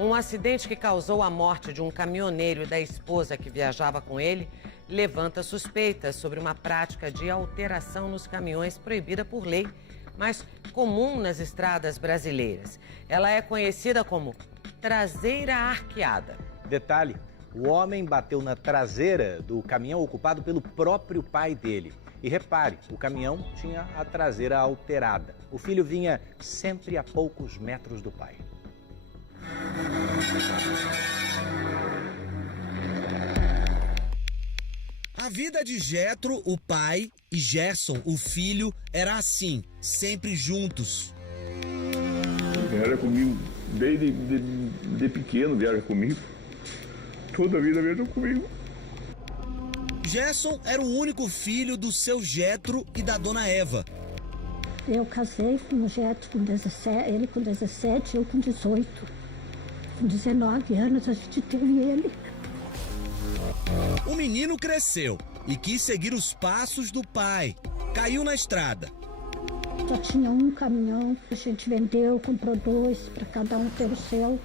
Um acidente que causou a morte de um caminhoneiro e da esposa que viajava com ele levanta suspeitas sobre uma prática de alteração nos caminhões proibida por lei, mas comum nas estradas brasileiras. Ela é conhecida como traseira arqueada. Detalhe, o homem bateu na traseira do caminhão ocupado pelo próprio pai dele. E repare, o caminhão tinha a traseira alterada. O filho vinha sempre a poucos metros do pai. A vida de Jetro, o pai, e Gerson, o filho, era assim, sempre juntos. Viaja comigo, desde pequeno viaja comigo. Toda a vida viajou comigo. Gerson era o único filho do seu Jetro e da dona Eva. Eu casei com o Jetro com 17, ele com 17, eu com 18. Com 19 anos a gente teve ele. O menino cresceu e quis seguir os passos do pai. Caiu na estrada. Só tinha um caminhão, a gente vendeu, comprou 2 para cada um ter o seu.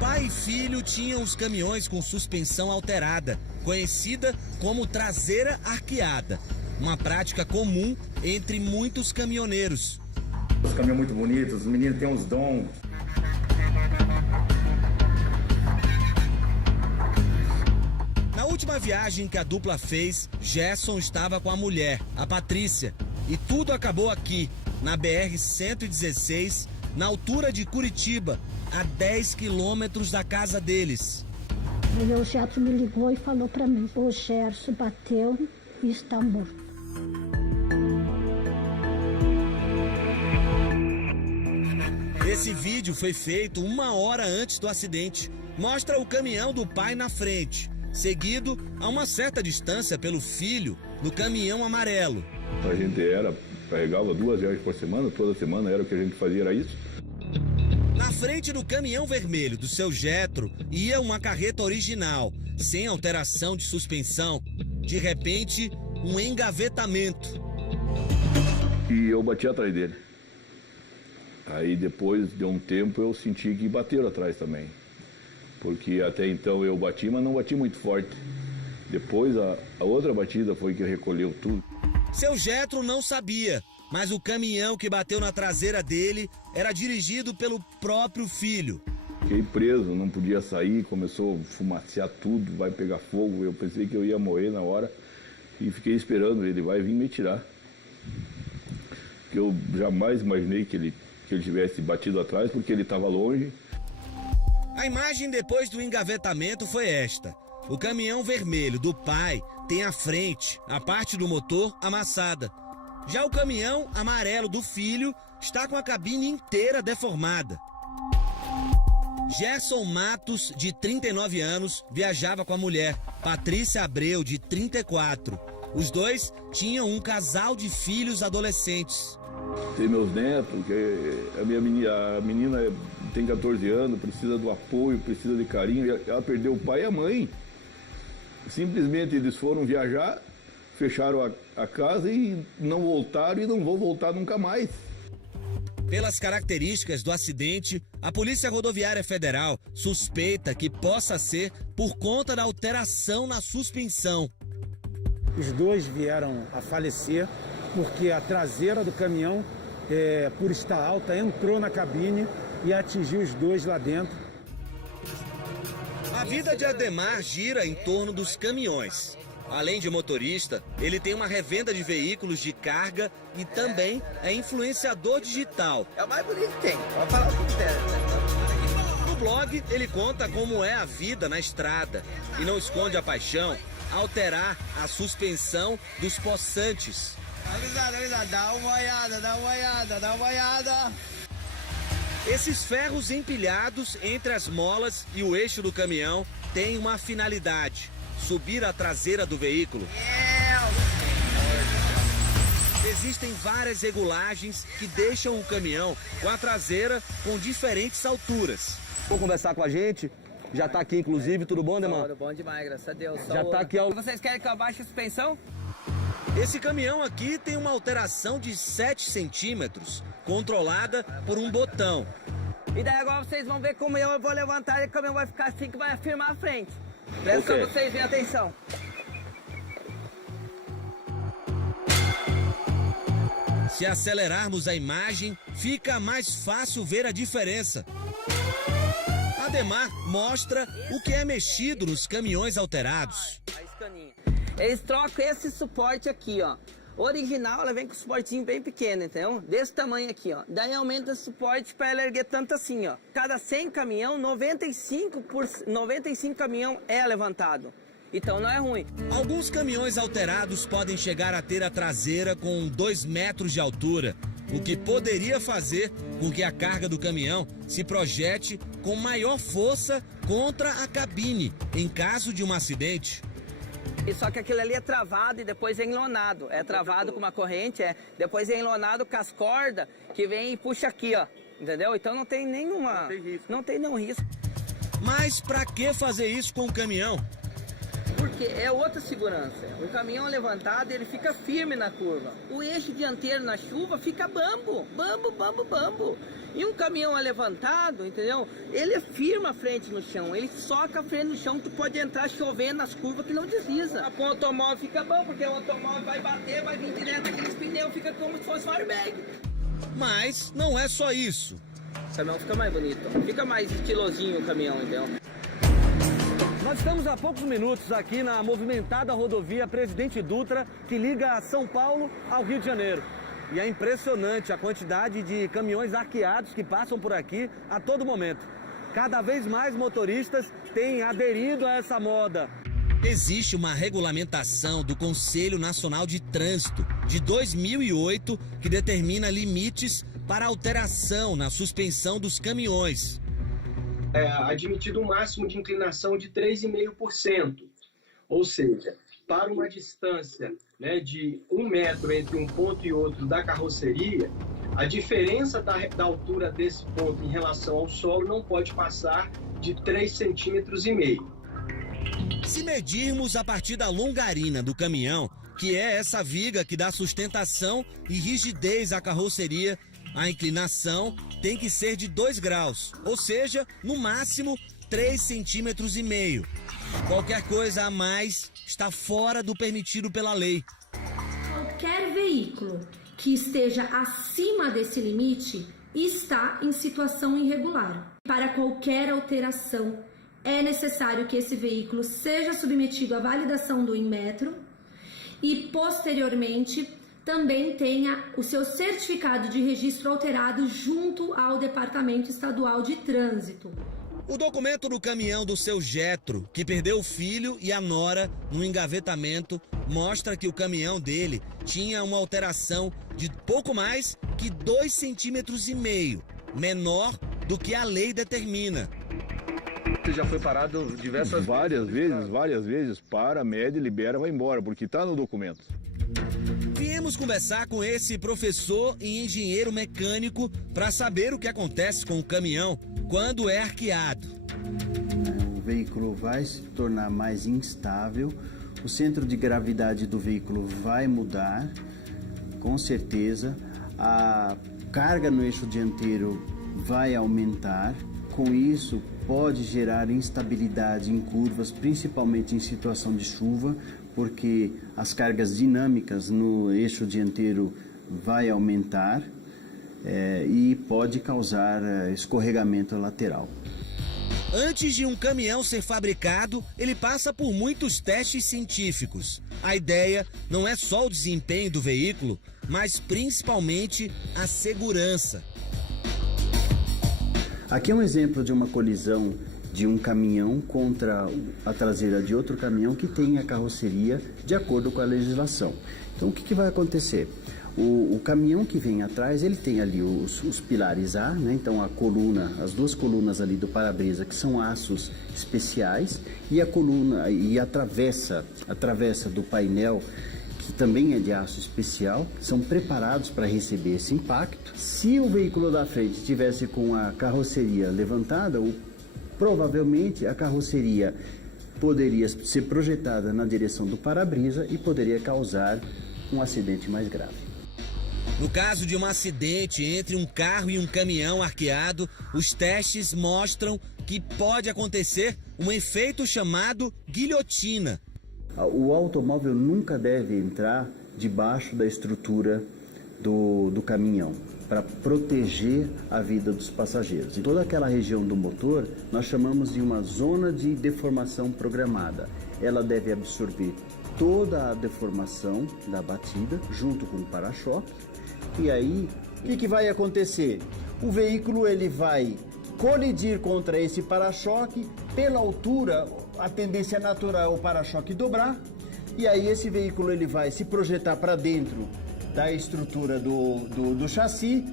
Pai e filho tinham os caminhões com suspensão alterada, conhecida como traseira arqueada, uma prática comum entre muitos caminhoneiros. Os caminhões muito bonitos, os meninos têm uns dons. Na última viagem que a dupla fez, Gerson estava com a mulher, a Patrícia, e tudo acabou aqui, na BR-116, na altura de Curitiba, a 10 quilômetros da casa deles. Aí o Jetro me ligou e falou para mim, o Gerson bateu e está morto. Esse vídeo foi feito 1 hora antes do acidente. Mostra o caminhão do pai na frente, seguido a uma certa distância pelo filho no caminhão amarelo. A gente carregava 2 viagens por semana, toda semana era o que a gente fazia, era isso. Na frente do caminhão vermelho do seu Jetro ia uma carreta original, sem alteração de suspensão. De repente, um engavetamento. E eu bati atrás dele. Aí depois de um tempo eu senti que bateram atrás também. Porque até então eu bati, mas não bati muito forte. Depois a outra batida foi que recolheu tudo. Seu Jetro não sabia, mas o caminhão que bateu na traseira dele era dirigido pelo próprio filho. Fiquei preso, não podia sair, começou a fumacear tudo, vai pegar fogo. Eu pensei que eu ia morrer na hora e fiquei esperando, ele vai vir me tirar. Porque eu jamais imaginei que ele tivesse batido atrás, porque ele estava longe. A imagem depois do engavetamento foi esta. O caminhão vermelho do pai tem a frente, a parte do motor amassada. Já o caminhão amarelo do filho está com a cabine inteira deformada. Gerson Matos, de 39 anos, viajava com a mulher, Patrícia Abreu, de 34. Os dois tinham um casal de filhos adolescentes. Tem meus netos, que a menina tem 14 anos, precisa do apoio, precisa de carinho. Ela perdeu o pai e a mãe. Simplesmente eles foram viajar, fecharam a casa e não voltaram e não vão voltar nunca mais. Pelas características do acidente, a Polícia Rodoviária Federal suspeita que possa ser por conta da alteração na suspensão. Os dois vieram a falecer porque a traseira do caminhão, por estar alta, entrou na cabine e atingiu os dois lá dentro. A vida de Ademar gira em torno dos caminhões. Além de motorista, ele tem uma revenda de veículos de carga e também é influenciador digital. É o mais bonito que tem, pode falar o que quiser. No blog, ele conta como é a vida na estrada e não esconde a paixão alterar a suspensão dos possantes. Avisado, dá uma olhada. Esses ferros empilhados entre as molas e o eixo do caminhão têm uma finalidade: subir a traseira do veículo. Existem várias regulagens que deixam o caminhão com a traseira com diferentes alturas. Vou conversar com a gente. Já tá aqui, inclusive. Tudo bom, Demar? Tudo bom demais, graças a Deus. Já tá aqui. Vocês querem que eu abaixe a suspensão? Esse caminhão aqui tem uma alteração de 7 centímetros, controlada por um botão. E daí agora vocês vão ver como eu vou levantar e o caminhão vai ficar assim que vai afirmar a frente. Presta pra vocês verem, atenção. Se acelerarmos a imagem, fica mais fácil ver a diferença. Ademar mostra o que é mexido nos caminhões alterados. Eles trocam esse suporte aqui, ó. Original, ela vem com um suportinho bem pequeno, entendeu? Desse tamanho aqui, ó. Daí aumenta o suporte para ela erguer tanto assim, ó. Cada 100 caminhão, 95 caminhão é levantado. Então não é ruim. Alguns caminhões alterados podem chegar a ter a traseira com 2 metros de altura, o que poderia fazer com que a carga do caminhão se projete com maior força contra a cabine, em caso de um acidente. Só que aquilo ali é travado e depois é enlonado. É travado com uma corrente, depois é enlonado com as cordas que vem e puxa aqui, ó. Entendeu? Então não tem nenhuma... Não tem nenhum risco. Mas pra que fazer isso com o caminhão? Porque é outra segurança. O caminhão levantado, ele fica firme na curva. O eixo dianteiro na chuva fica bambo. E um caminhão levantado, entendeu? Ele firma a frente no chão. Ele soca a frente no chão que pode entrar chovendo nas curvas que não desliza. Com o automóvel fica bom, porque o automóvel vai bater, vai vir direto aqui nos pneus, fica como se fosse um airbag. Mas não é só isso. O caminhão fica mais bonito. Fica mais estilosinho o caminhão, entendeu? Nós estamos há poucos minutos aqui na movimentada rodovia Presidente Dutra, que liga São Paulo ao Rio de Janeiro. E é impressionante a quantidade de caminhões arqueados que passam por aqui a todo momento. Cada vez mais motoristas têm aderido a essa moda. Existe uma regulamentação do Conselho Nacional de Trânsito de 2008 que determina limites para alteração na suspensão dos caminhões. É admitido um máximo de inclinação de 3,5%, ou seja, para uma distância, né, de 1 metro entre um ponto e outro da carroceria, a diferença da altura desse ponto em relação ao solo não pode passar de 3,5 centímetros. Se medirmos a partir da longarina do caminhão, que é essa viga que dá sustentação e rigidez à carroceria, a inclinação tem que ser de 2 graus, ou seja, no máximo 3,5 centímetros. Qualquer coisa a mais está fora do permitido pela lei. Qualquer veículo que esteja acima desse limite está em situação irregular. Para qualquer alteração, é necessário que esse veículo seja submetido à validação do Inmetro e, posteriormente, também tenha o seu certificado de registro alterado junto ao Departamento Estadual de Trânsito. O documento do caminhão do seu Getro, que perdeu o filho e a nora no engavetamento, mostra que o caminhão dele tinha uma alteração de pouco mais que 2,5 centímetros, menor do que a lei determina. Você já foi parado diversas várias vezes, para, mede, libera, vai embora, porque está no documento. Viemos conversar com esse professor e engenheiro mecânico para saber o que acontece com o caminhão quando é arqueado. O veículo vai se tornar mais instável, o centro de gravidade do veículo vai mudar, com certeza, a carga no eixo dianteiro vai aumentar, com isso pode gerar instabilidade em curvas, principalmente em situação de chuva, porque as cargas dinâmicas no eixo dianteiro vai aumentar e pode causar escorregamento lateral. Antes de um caminhão ser fabricado, ele passa por muitos testes científicos. A ideia não é só o desempenho do veículo, mas principalmente a segurança. Aqui é um exemplo de uma colisão de um caminhão contra a traseira de outro caminhão que tem a carroceria de acordo com a legislação. Então o que vai acontecer? O caminhão que vem atrás, ele tem ali os pilares A, né? Então a coluna, as 2 colunas ali do para-brisa, que são aços especiais, e a coluna e a travessa do painel, que também é de aço especial, são preparados para receber esse impacto. Se o veículo da frente tivesse com a carroceria levantada, provavelmente a carroceria poderia ser projetada na direção do para-brisa e poderia causar um acidente mais grave. No caso de um acidente entre um carro e um caminhão arqueado, os testes mostram que pode acontecer um efeito chamado guilhotina. O automóvel nunca deve entrar debaixo da estrutura do caminhão para proteger a vida dos passageiros. Em toda aquela região do motor, nós chamamos de uma zona de deformação programada. Ela deve absorver toda a deformação da batida junto com o para-choque. E aí, o que vai acontecer? O veículo ele vai colidir contra esse para-choque. Pela altura, a tendência natural é o para-choque dobrar. E aí esse veículo ele vai se projetar para dentro da estrutura do chassi,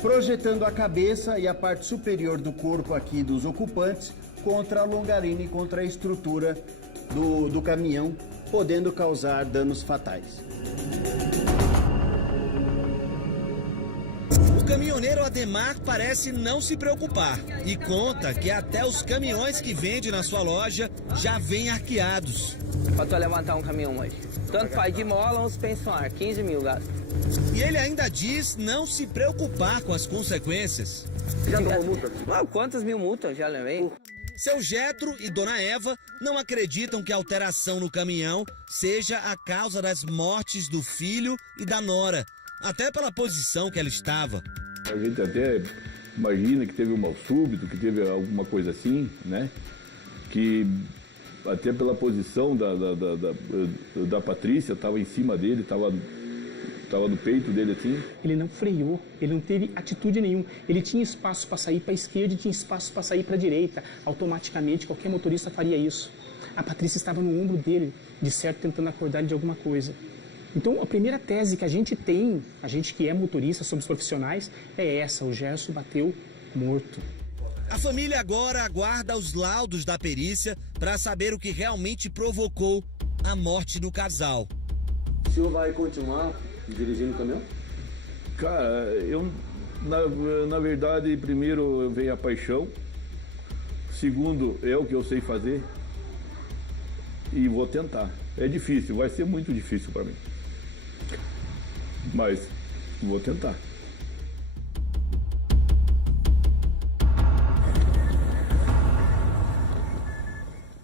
projetando a cabeça e a parte superior do corpo aqui dos ocupantes contra a longarina e contra a estrutura do caminhão, podendo causar danos fatais. O caminhoneiro Ademar parece não se preocupar e conta que até os caminhões que vende na sua loja já vêm arqueados. Para levantar um caminhão hoje. Tanto faz de mola ou suspensão, 15 mil gasto. E ele ainda diz não se preocupar com as consequências. Já tomou multa? Quantas mil multas já levei? Seu Getro e Dona Eva não acreditam que a alteração no caminhão seja a causa das mortes do filho e da nora, até pela posição que ela estava. A gente até imagina que teve um mal súbito, que teve alguma coisa assim, né? Que até pela posição da Patrícia, estava em cima dele, estava no peito dele assim. Ele não freou, ele não teve atitude nenhuma. Ele tinha espaço para sair para a esquerda e tinha espaço para sair para a direita. Automaticamente, qualquer motorista faria isso. A Patrícia estava no ombro dele, de certo, tentando acordar ele de alguma coisa. Então, a primeira tese que a gente tem, a gente que é motorista, somos profissionais, é essa: o Gerson bateu morto. A família agora aguarda os laudos da perícia para saber o que realmente provocou a morte do casal. O senhor vai continuar dirigindo o caminhão? Cara, eu, na verdade, primeiro vem a paixão, segundo, é o que eu sei fazer e vou tentar. É difícil, vai ser muito difícil para mim, mas vou tentar.